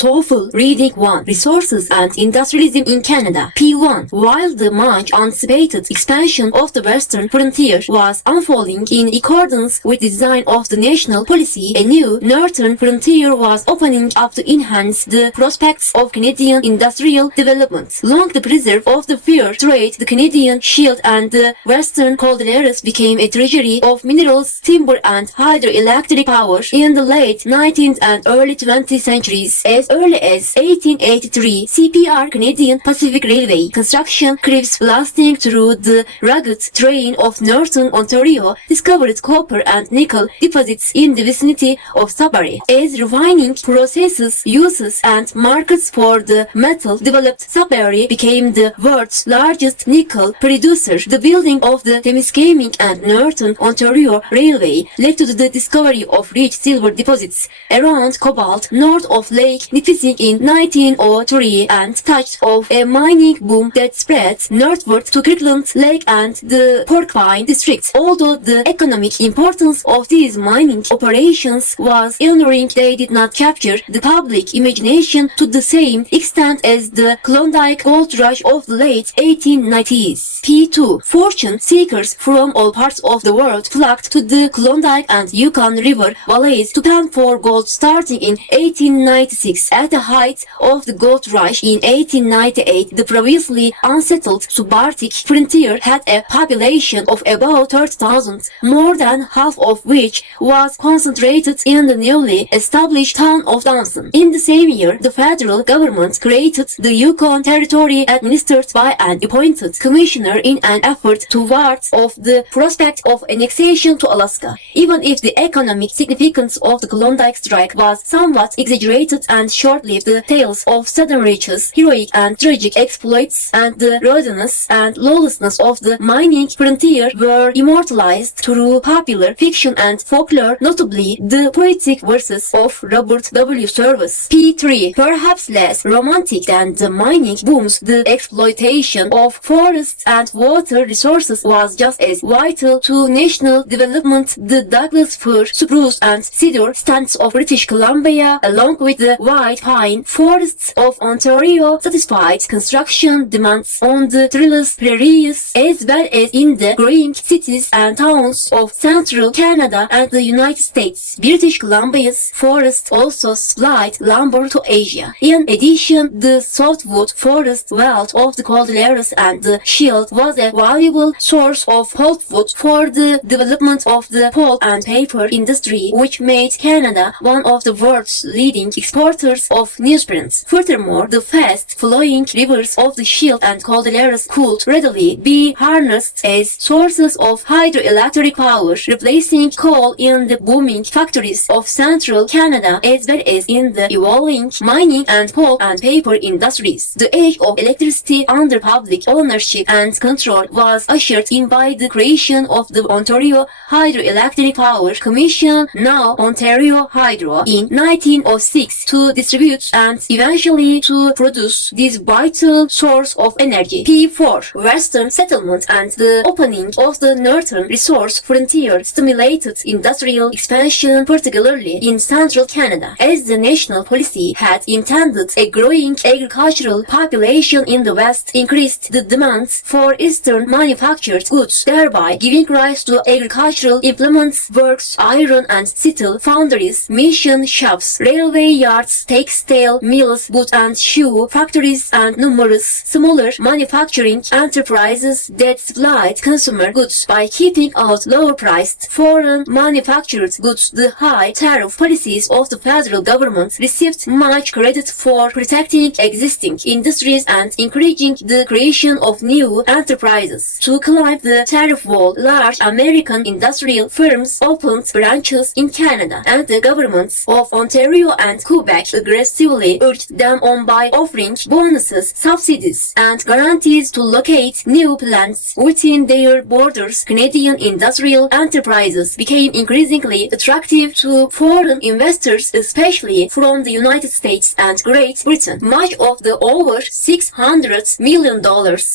TOEFL Reading 1 Resources and Industrialism in Canada P1 While the much anticipated expansion of the western frontier was unfolding in accordance with the design of the national policy, a new northern frontier was opening up to enhance the prospects of Canadian industrial development. Along the preserve of the fair trade, the Canadian Shield and the Western Cordilleras became a treasury of minerals, timber and hydroelectric power. In the late 19th and early 20th centuries, as early as 1883, CPR Canadian Pacific Railway construction crews lasting through the rugged terrain of northern Ontario discovered copper and nickel deposits in the vicinity of Sudbury. As refining processes, uses and markets for the metal developed, Sudbury became the world's largest nickel producer. The building of the Temiskaming and Northern Ontario Railway led to the discovery of rich silver deposits around Cobalt, north of Lake Nipissing in 1903, and touched of a mining boom that spread northward to Kirkland Lake and the Porcupine districts. Although the economic importance of these mining operations was enduring, they did not capture the public imagination to the same extent as the Klondike gold rush of the late 1890s. P2 Fortune seekers from all parts of the world flocked to the Klondike and Yukon River valleys to pan for gold starting in 1896. At the height of the gold rush in 1898, the previously unsettled subarctic frontier had a population of about 30,000, more than half of which was concentrated in the newly established town of Danson. In the same year, the federal government created the Yukon Territory, administered by an appointed commissioner in an effort to ward off the prospect of annexation to Alaska. Even if the economic significance of the Klondike strike was somewhat exaggerated and short-lived, the tales of sudden riches, heroic and tragic exploits, and the rudeness and lawlessness of the mining frontier were immortalized through popular fiction and folklore, notably the poetic verses of Robert W. Service. P3 Perhaps less romantic than the mining booms, the exploitation of forests and water resources was just as vital to national development. The Douglas fir, spruce and cedar stands of British Columbia, along with the white pine forests of Ontario, satisfied construction demands on the treeless prairies, as well as in the growing cities and towns of central Canada and the United States. British Columbia's forests also supplied lumber to Asia. In addition, the softwood forest wealth of the Cordilleras and the Shield was a valuable source of pulpwood for the development of the pulp and paper industry, which made Canada one of the world's leading exporters of newsprint. Furthermore, the fast-flowing rivers of the Shield and Cordilleras could readily be harnessed as sources of hydroelectric power, replacing coal in the booming factories of central Canada as well as in the evolving mining and pulp and paper industries. The age of electricity under public ownership and control was ushered in by the creation of the Ontario Hydroelectric Power Commission, now Ontario Hydro, in 1906 to distribute and eventually to produce this vital source of energy. P4 Western settlement and the opening of the northern resource frontier stimulated industrial expansion, particularly in central Canada. As the national policy had intended, a growing agricultural population in the west increased the demands for eastern manufactured goods, thereby giving rise to agricultural implements, works, iron and steel foundries, mission shops, railway yards, textile mills, boot and shoe factories, and numerous smaller manufacturing enterprises that supplied consumer goods by keeping out lower-priced foreign manufactured goods. The high tariff policies of the federal government received much credit for protecting existing industries and encouraging the creation of new enterprises. To climb the tariff wall, large American industrial firms opened branches in Canada, and the governments of Ontario and Quebec aggressively urged them on by offering bonuses, subsidies, and guarantees to locate new plants within their borders. Canadian industrial enterprises became increasingly attractive to foreign investors, especially from the United States and Great Britain. Much of the over $600 million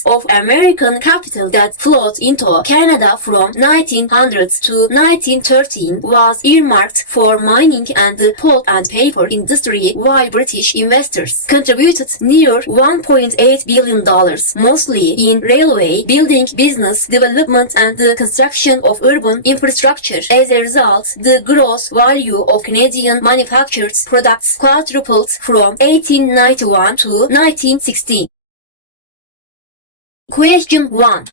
of American capital that flowed into Canada from 1900 to 1913 was earmarked for mining and the pulp and paper industry, while British investors contributed near $1.8 billion, mostly in railway, building, business development and the construction of urban infrastructure. As a result, the gross value of Canadian manufactured products quadrupled from 1891 to 1916. Question 1.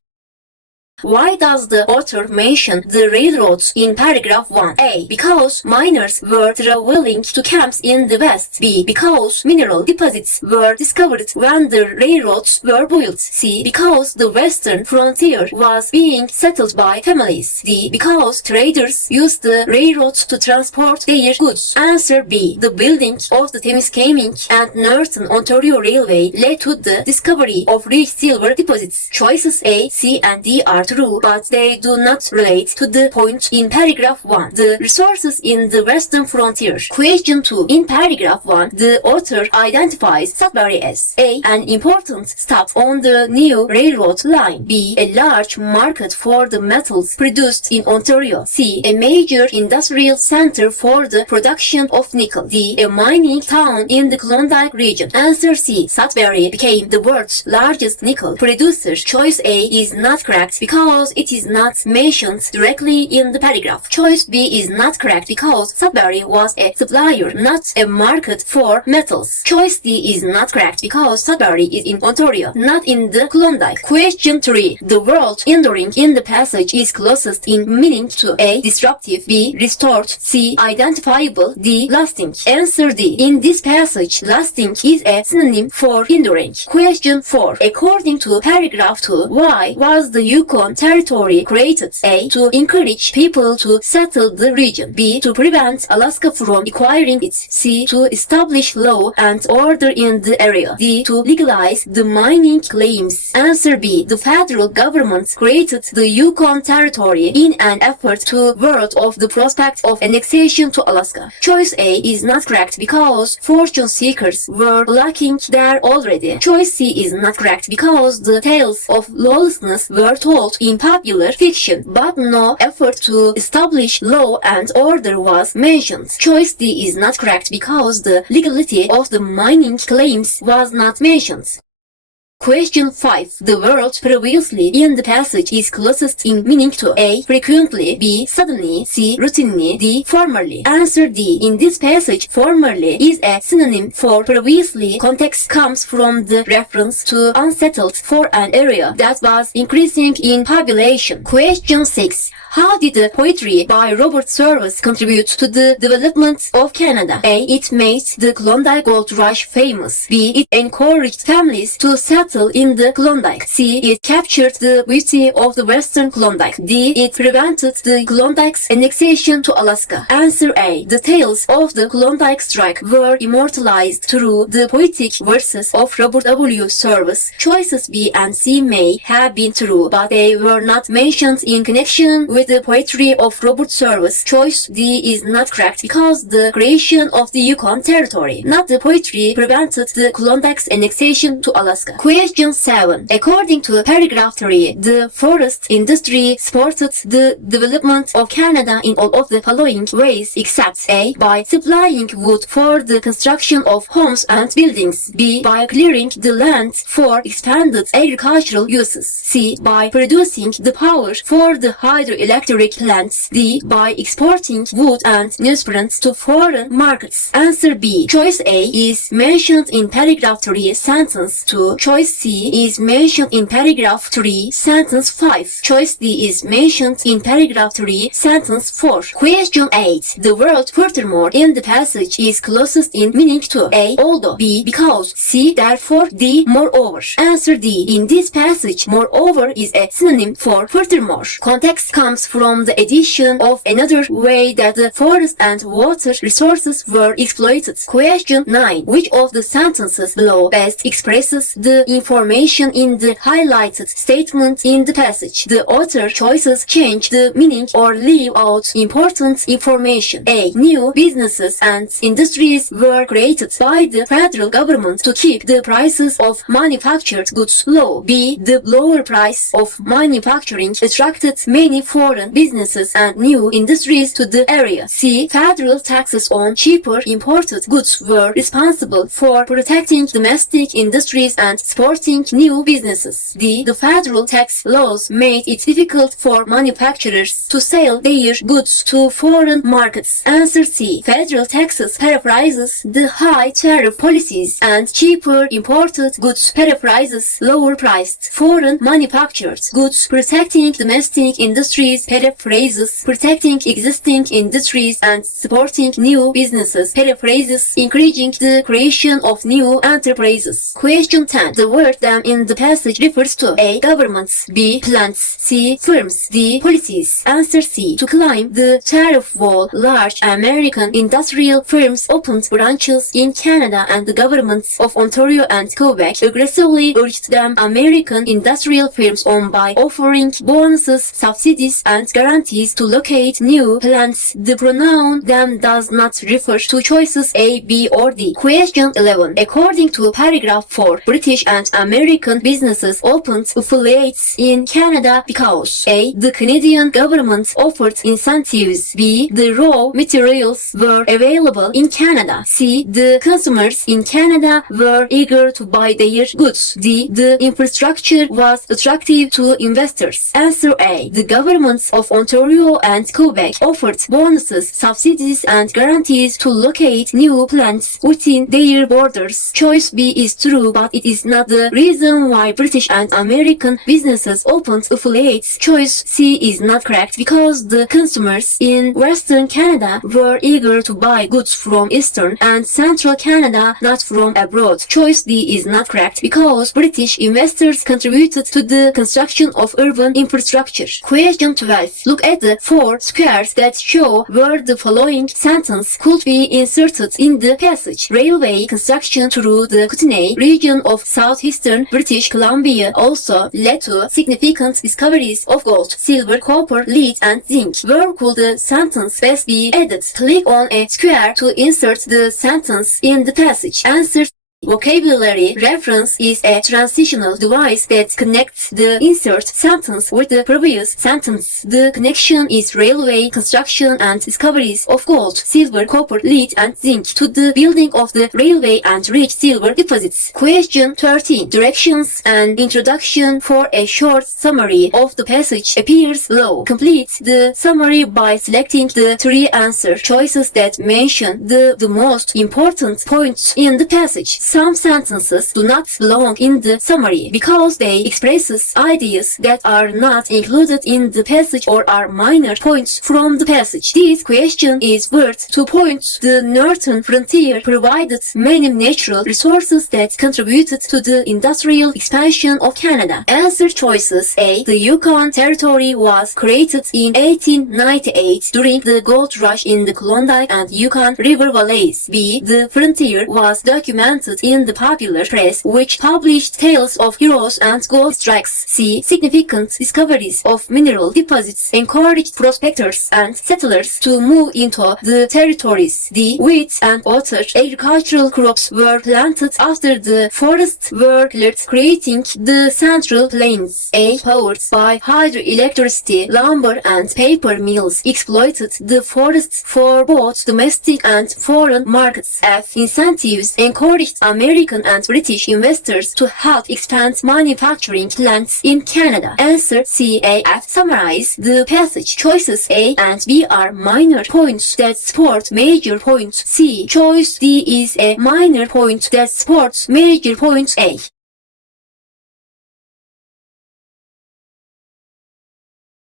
Why does the author mention the railroads in paragraph 1? A. Because miners were traveling to camps in the West. B. Because mineral deposits were discovered when the railroads were built. C. Because the western frontier was being settled by families. D. Because traders used the railroads to transport their goods. Answer B. The building of the Temiskaming and Northern Ontario Railway led to the discovery of rich silver deposits. Choices A, C, and D are true, but they do not relate to the point in paragraph 1, the resources in the western frontier. Question 2. In paragraph 1, the author identifies Sudbury as A. An important stop on the new railroad line. B. A large market for the metals produced in Ontario. C. A major industrial center for the production of nickel. D. A mining town in the Klondike region. Answer C. Sudbury became the world's largest nickel producer. Choice A is not correct because it is not mentioned directly in the paragraph. Choice B is not correct because Sudbury was a supplier, not a market for metals. Choice D is not correct because Sudbury is in Ontario, not in the Klondike. Question 3. The word enduring in the passage is closest in meaning to A. Destructive, B. Restored, C. Identifiable, D. Lasting. Answer D. In this passage, lasting is a synonym for enduring. Question 4. According to paragraph 2, why was the Yukon Territory created? A. To encourage people to settle the region. B. To prevent Alaska from acquiring it. C. To establish law and order in the area. D. To legalize the mining claims. Answer B. The federal government created the Yukon Territory in an effort to ward off the prospect of annexation to Alaska. Choice A is not correct because fortune seekers were lacking there already. Choice C is not correct because the tales of lawlessness were told in popular fiction, but no effort to establish law and order was mentioned. Choice D is not correct because the legality of the mining claims was not mentioned. Question 5. The word previously in the passage is closest in meaning to A. Frequently, B. Suddenly, C. Routinely, D. Formerly. Answer D. In this passage, formerly is a synonym for previously. Context comes from the reference to unsettled for an area that was increasing in population. Question 6. How did the poetry by Robert Service contribute to the development of Canada? A. It made the Klondike Gold Rush famous. B. It encouraged families to settle in the Klondike. C. It captured the beauty of the western Klondike. D. It prevented the Klondike's annexation to Alaska. Answer A. The tales of the Klondike strike were immortalized through the poetic verses of Robert W. Service. Choices B and C may have been true, but they were not mentioned in connection with the poetry of Robert Service. Choice D is not correct because the creation of the Yukon Territory, not the poetry, prevented the Klondike's annexation to Alaska. Question 7. According to paragraph 3, the forest industry supported the development of Canada in all of the following ways except A. By supplying wood for the construction of homes and buildings. B. By clearing the land for expanded agricultural uses. C. By producing the power for the hydroelectric plants. D. By exporting wood and newsprint to foreign markets. Answer B. Choice A is mentioned in paragraph 3 sentence 2. Choice C is mentioned in paragraph 3 sentence 5. Choice D is mentioned in paragraph 3 sentence 4. Question 8. The word furthermore in the passage is closest in meaning to A. Although, B. Because, C. Therefore, D. Moreover. Answer D. In this passage, moreover is a synonym for furthermore. Context comes from the addition of another way that the forest and water resources were exploited. Question 9. Which of the sentences below best expresses the information in the highlighted statement in the passage. The author choices change the meaning or leave out important information. A. New businesses and industries were created by the federal government to keep the prices of manufactured goods low. B. The lower price of manufacturing attracted many foreign businesses and new industries to the area. C. Federal taxes on cheaper imported goods were responsible for protecting domestic industries and supporting new businesses. D. The federal tax laws made it difficult for manufacturers to sell their goods to foreign markets. Answer C. Federal taxes paraphrases the high tariff policies and cheaper imported goods paraphrases lower priced foreign manufactured goods. Protecting domestic industries paraphrases protecting existing industries and supporting new businesses paraphrases encouraging the creation of new enterprises. Question 10. The word them in the passage refers to A. Governments, B. Plants, C. Firms, D. Policies. Answer C. To climb the tariff wall, large American industrial firms opened branches in Canada and the governments of Ontario and Quebec aggressively urged them American industrial firms on by offering bonuses, subsidies, and guarantees to locate new plants. The pronoun them does not refer to choices A, B, or D. Question 11. According to paragraph 4, British and American businesses opened affiliates in Canada because A. The Canadian government offered incentives. B. The raw materials were available in Canada. C. The consumers in Canada were eager to buy their goods. D. The infrastructure was attractive to investors. Answer A. The governments of Ontario and Quebec offered bonuses, subsidies, and guarantees to locate new plants within their borders. Choice B is true, but it is not the reason why British and American businesses opened affiliates. Choice C is not correct because the consumers in Western Canada were eager to buy goods from Eastern and Central Canada, not from abroad. Choice D is not correct because British investors contributed to the construction of urban infrastructure. Question 12. Look at the 4 squares that show where the following sentence could be inserted in the passage. Railway construction through the Kootenay region of southeastern British Columbia also led to significant discoveries of gold, silver, copper, lead, and zinc. Where could the sentence best be added? Click on a square to insert the sentence in the passage. Answer Vocabulary reference is a transitional device that connects the insert sentence with the previous sentence. The connection is railway construction and discoveries of gold, silver, copper, lead, and zinc to the building of the railway and rich silver deposits. Question 13. Directions and introduction for a short summary of the passage appears below. Complete the summary by selecting the 3 answer choices that mention the most important points in the passage. Some sentences do not belong in the summary because they expresses ideas that are not included in the passage or are minor points from the passage. This question is worth 2 points. The northern frontier provided many natural resources that contributed to the industrial expansion of Canada. Answer choices A. The Yukon Territory was created in 1898 during the gold rush in the Klondike and Yukon River valleys. B. The frontier was documented in the popular press, which published tales of heroes and gold strikes. C. Significant discoveries of mineral deposits encouraged prospectors and settlers to move into the territories. D. Wheat and other agricultural crops were planted after the forests were cleared, creating the Central Plains. A. Powered by hydroelectricity, lumber and paper mills exploited the forests for both domestic and foreign markets. F. Incentives encouraged American and British investors to help expand manufacturing plants in Canada. Answer C, A, F. Summarize the passage. Choices A and B are minor points that support major points C. Choice D is a minor point that supports major point A.